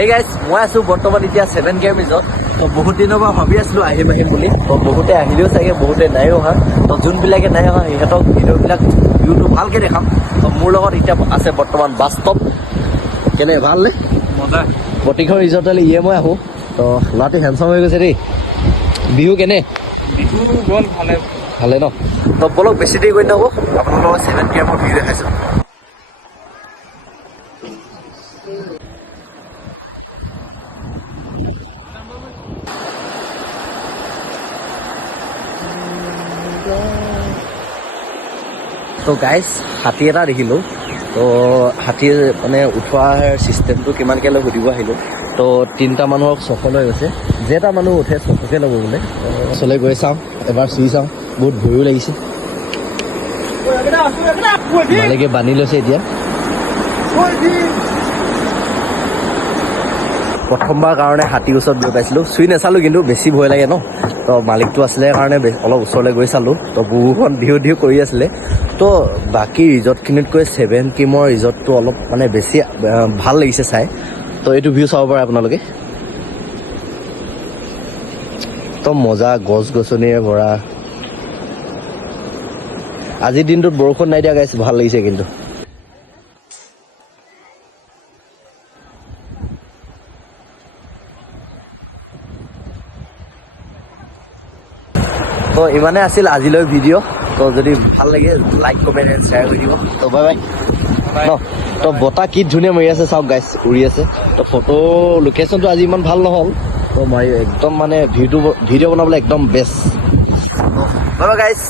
এই গাইজ মই আছোঁ বৰ্তমান এতিয়া 7 ৰিজৰ্ট। তো বহুত দিনৰ পৰা ভাবি আছিলোঁ আহিম বুলি। তো বহুতে আহিলেও চাগে, বহুতে নাই অহা। তো যোনবিলাকে নাই অহা সিহঁতক ভিডিঅ'বিলাক ভিউটো ভালকৈ দেখাম। তো মোৰ লগত এতিয়া আছে বৰ্তমান বাস্তৱ। কেনে ভালনে? মজা। প্ৰতিখন ৰিজৰ্টলৈ মই আহোঁ। তো ল'ৰাটো হেণ্ডচাম হৈ গৈছে দেই। বিহু কেনে? বিহু গ'ল ভালে। ভালে ন? তো বলক বেছি দেৰি কৰি নকওঁ, আপোনালোকৰ 7 ভিউ দেখাইছোঁ। তো গাইজ হাতী এটা দেখিলোঁ। তো হাতীৰ মানে উঠোৱাৰ চিষ্টেমটো কিমানকৈ লৈ সুধিব আহিলোঁ। তো 3টা মানুহক 600 লৈ গৈছে। যেটা মানুহ উঠে 600কৈ ল'ব বোলে। ওচৰলৈ গৈ চাওঁ, এবাৰ চুই চাওঁ। বহুত ভয়ো লাগিছে। মালিকে বান্ধি লৈছে এতিয়া। প্ৰথমবাৰ কাৰণে হাতীৰ ওচৰত গৈ পাইছিলোঁ। চুই নাচালোঁ কিন্তু বেছি ভয় লাগে ন। তো মালিকটো আছিলে কাৰণে অলপ ওচৰলৈ গৈ চালোঁ। তো বুকুখন দিও কৰি আছিলে। তো বাকী ৰিজৰ্টখিনিতকৈ 7 ৰিজৰ্টটো অলপ মানে বেছি ভাল লাগিছে চাই। তো এইটো ভিউ চাব পাৰে আপোনালোকে। তো মজা, গছ গছনিৰে ভৰা। আজিৰ দিনটোত বৰষুণ নাই দিয়া গাইছ, ভাল লাগিছে কিন্তু। তো ইমানে আছিল আজিলৈ ভিডিঅ'। তো যদি ভাল লাগে লাইক কমেণ্ট এণ্ড শ্বেয়াৰ কৰি দিব। তো বাই বাই ন। তো বতাহ কি ধুনীয়া মাৰি আছে চাওক গাইছ, উৰি আছে। তো ফটো লোকেশ্যনটো আজি ইমান ভাল নহ'ল। তো মই একদম মানে ভিডিঅ' বনাবলৈ একদম বেষ্ট। বাই বাই গাইছ।